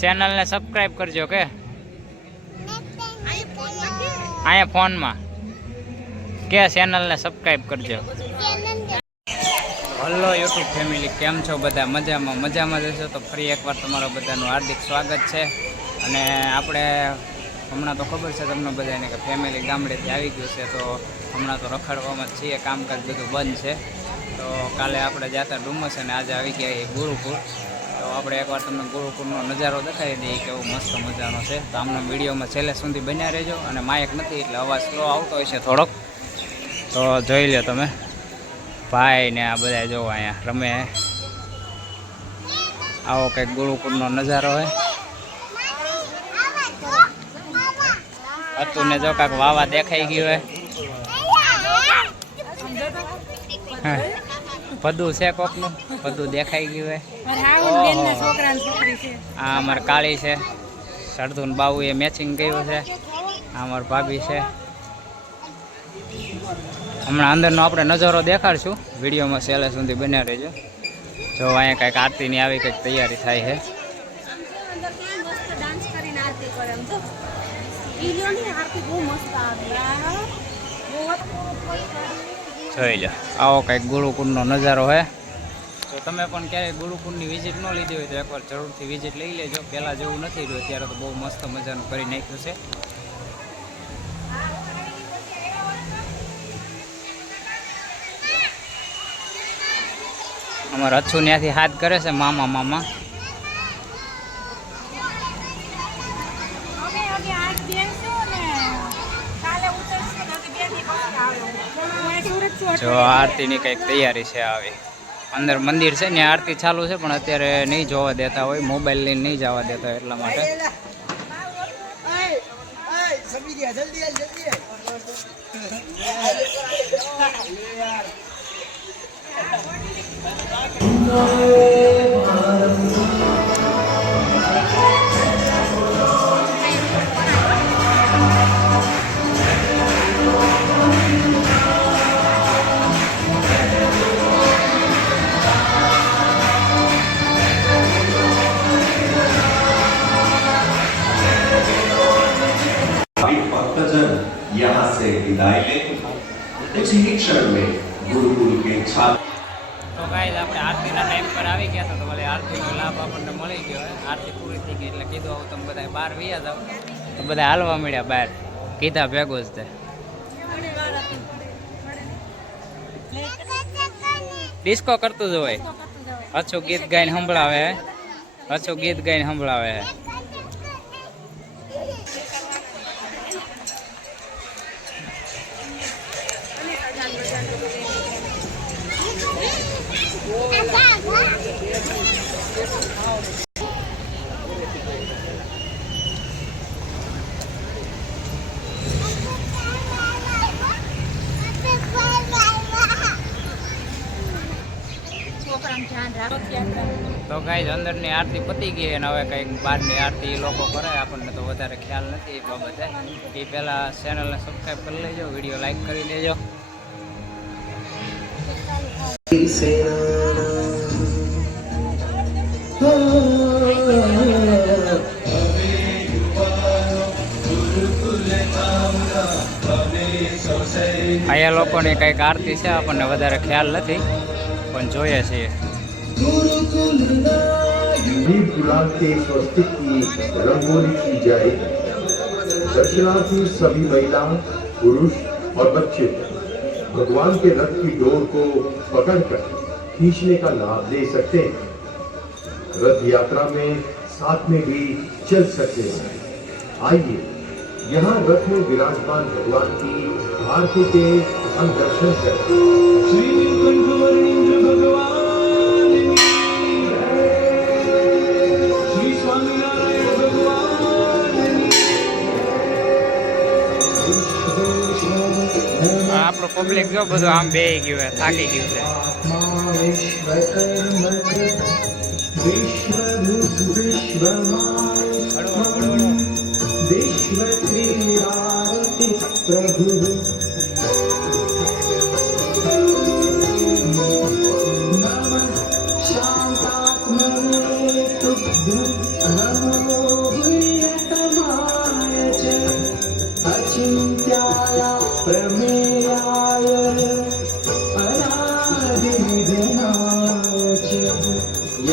Channel ने subscribe करजो के आया फोन में के चैनल ने सब्सक्राइब करजो। हेलो यूट्यूब फैमिली केम छो बधा मजा में जशो तो फरी एक बार तमारो बधानु हार्दिक स्वागत है। अने आपणे हमणां तो खबर है तमने बधाने कि फैमिली गामडेथी आवी गयुं छे तो हमणां तो रखड़वामां ज छीए, कामकाज बधुं बंध छे। तो काले आपणे जाता डुमस अने आज आवी गया गुरुकुल। तो આપણે એકવાર તમને ગુરુકુળનો નજારો દેખાડી દઈએ કેવો મસ્ત મજાનો છે। તો આમને વિડીયોમાં છેલ્લે સુધી બન્યા રહેજો અને માઇક નથી એટલે અવાજ સ્લો આવતો હશે થોડોક, તો જોઈ લો તમે। ભાઈ ને આ બધા જો અહીંયા રમે, આવો કંઈક ગુરુકુળનો નજારો હોય। હતું ને જો કાંઈક વાવા દેખાઈ ગયું હોય, બધું છે કોકનું, બધું દેખાઈ ગયું હોય। આ અમારે કાળી છે, સરધુન બાબુ એ મેચિંગ કર્યું છે। આ અમારી ભાભી છે। હમણાં અંદરનો આપણે નજારો દેખાડશું વિડીયોમાં, છેલ્લે સુધી બન્યા રહેજો। જો અહીંયા કંઈક આરતીની આવી કંઈક તૈયારી થાય છે। જોઈ લો આવો કંઈક ગુરુકુળનો નજારો હોય। તો તમે પણ ક્યારેય ગુરુકુળની વિઝિટ ન લીધી હોય તો એકવાર જરૂરથી વિઝિટ લઈ લેજો। પહેલાં જેવું નથી રહ્યું, ત્યારે તો બહુ મસ્ત મજાનું કરી નાખ્યું છે। અમારે અચ્છુ ત્યાંથી હાથ કરે છે મામા મામા। જો આરતીની કંઈક તૈયારી છે આવી। અંદર મંદિર છે ને આરતી ચાલુ છે પણ અત્યારે નહીં જોવા દેતા હોય, મોબાઈલ લઈને નહીં જવા દેતા હોય એટલા માટે। यहाँ से विदाई ले कुछ ही क्षण में गुरुकुल के छात्र। तो गाइस આપણે આરતીના ટાઈમ પર આવી ગયા તો ભલે આરતીનો લાભ આપણને મળી ગયો હોય। આરતી પૂરી થઈ ગઈ એટલે કીધું આવું તમે બધા બહાર વયા જાવ, તો બધા હાલવા મળ્યા બહાર, કીધા ભેગો જ તે ડિસ્કો કરતું જ હોય। અચ્છું ગીત ગાઈને સંભળાવે, અચ્છું ગીત ગાઈને સંભળાવે। તો ગાઈસ અંદરની આરતી પતી ગઈ અને હવે કંઈક બહારની આરતી લોકો કરે, આપણને તો વધારે ખ્યાલ નથી એ બાબતે। એ પહેલાં ચેનલને સબસ્ક્રાઈબ કરી લેજો, વિડીયો લાઈક કરી લેજો। અહીંયા લોકોની કંઈક આરતી છે, આપણને વધારે ખ્યાલ નથી પણ જોઈએ છીએ। गुलाब के स्वस्तिक की रंगोली की जाए। दर्शनार्थी सभी महिला, पुरुष और बच्चे भगवान के रथ की डोर को पकड़कर खींचने का लाभ ले सकते हैं। रथ यात्रा में साथ में भी चल सकते हैं। आइए यहाँ रथ में विराजमान भगवान की आरती के हम दर्शन करें। श्री આપણો પબ્લિક જો બધું આમ બેહી ગયું હોય, થાકી ગયું છે। नमः शांतात्मने तुभ्यं नमो શ્રી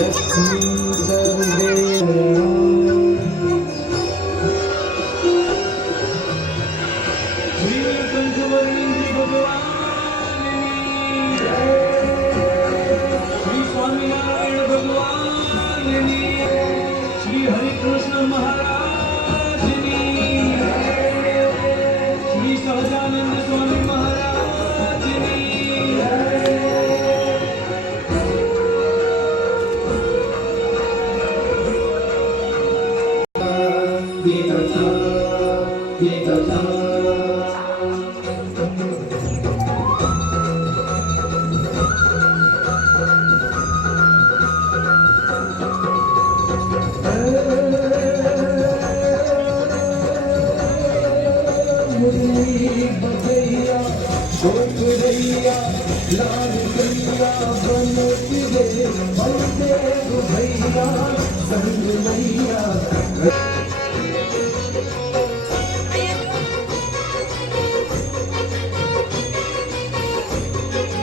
સ્વામિનારાયણ ભગવાનની શ્રી હરિકૃષ્ણ મહારાજની શ્રી સહજાનંદ સ્વામી મહારાજની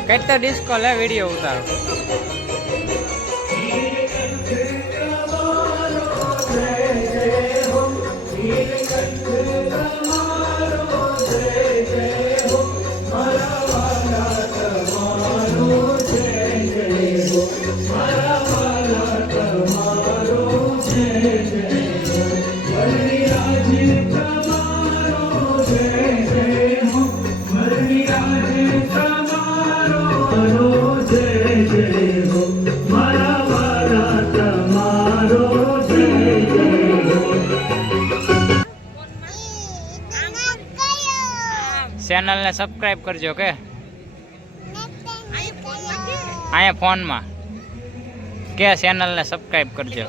કઈ તો ડિસ્કો લે વિડીયો ઉતારો. ચેનલને સબસ્ક્રાઇબ કરજો કે અહીંયા ફોનમાં કે ચેનલને સબસ્ક્રાઇબ કરજો.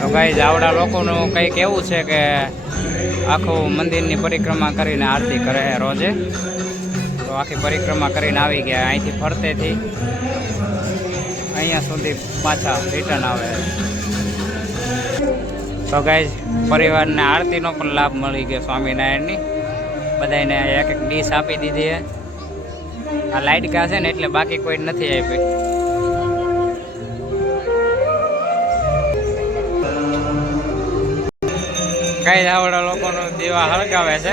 તો ગાઈઝ આવડા લોકોનું કંઈક એવું છે કે આખું મંદિરની પરિક્રમા કરીને આરતી કરે રોજે. તો આખી પરિક્રમા કરીને આવી ગયા, અહીંથી ફરતેથી અહીંયા સુધી પાછા રિટર્ન આવે. તો ગાઈઝ પરિવારને આરતીનો પણ લાભ મળી ગયો સ્વામિનારાયણની. બધાને એક એક ડીશ આપી દીધી છે. આ લાઇટ ગા છે ને એટલે બાકી કોઈ નથી આપી. કઈ આવડા લોકોનું દીવા હળગાવે છે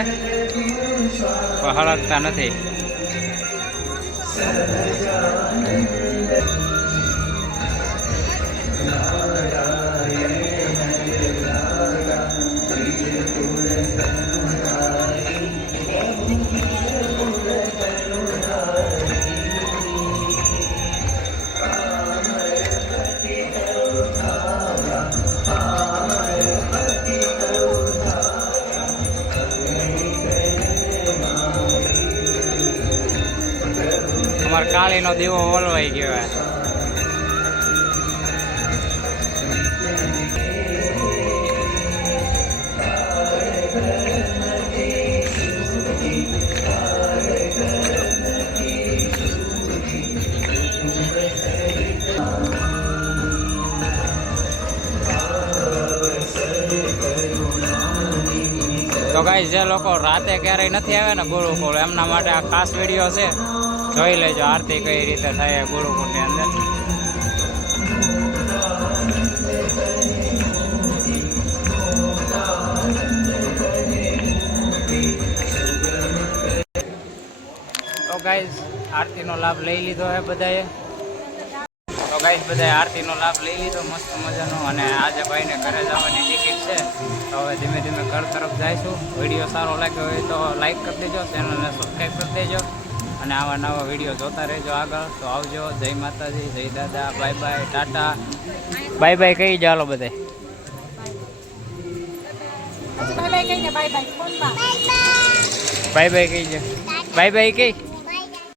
પણ હળગતા નથી. અમાર કાળીનો દીવો ઓલવાઈ ગયો. તો ગાઈસ જે લોકો રાતે ક્યારેય નથી આવ્યા ને ગુરુકુળ, એમના માટે આ ખાસ વિડીયો છે. જોઈ લેજો આરતી કઈ રીતે થાય ગુરુકુળની અંદર. તો ગાઈસ આરતીનો લાભ લઈ લીધો હે બધાએ. તો ગાઈસ બધાએ આરતીનો લાભ લઈ લીધો મસ્ત મજાનો. અને આજે ભાઈને ઘરે જવાની ટિકિટ છે. તો હવે ધીમે ધીમે ઘર તરફ જઈશું. વિડીયો સારો લાગ્યો હોય તો લાઈક કરી દેજો, ચેનલને સબસ્ક્રાઈબ કરી દેજો અને આવા નવા વિડીયો જોતા રહેજો આગળ. તો આવજો. જય માતાજી, જય દાદા, bye bye, Tata, bye bye કહી જાલો બધે. બાય બાય કહી જાય, બાય બાય કહી.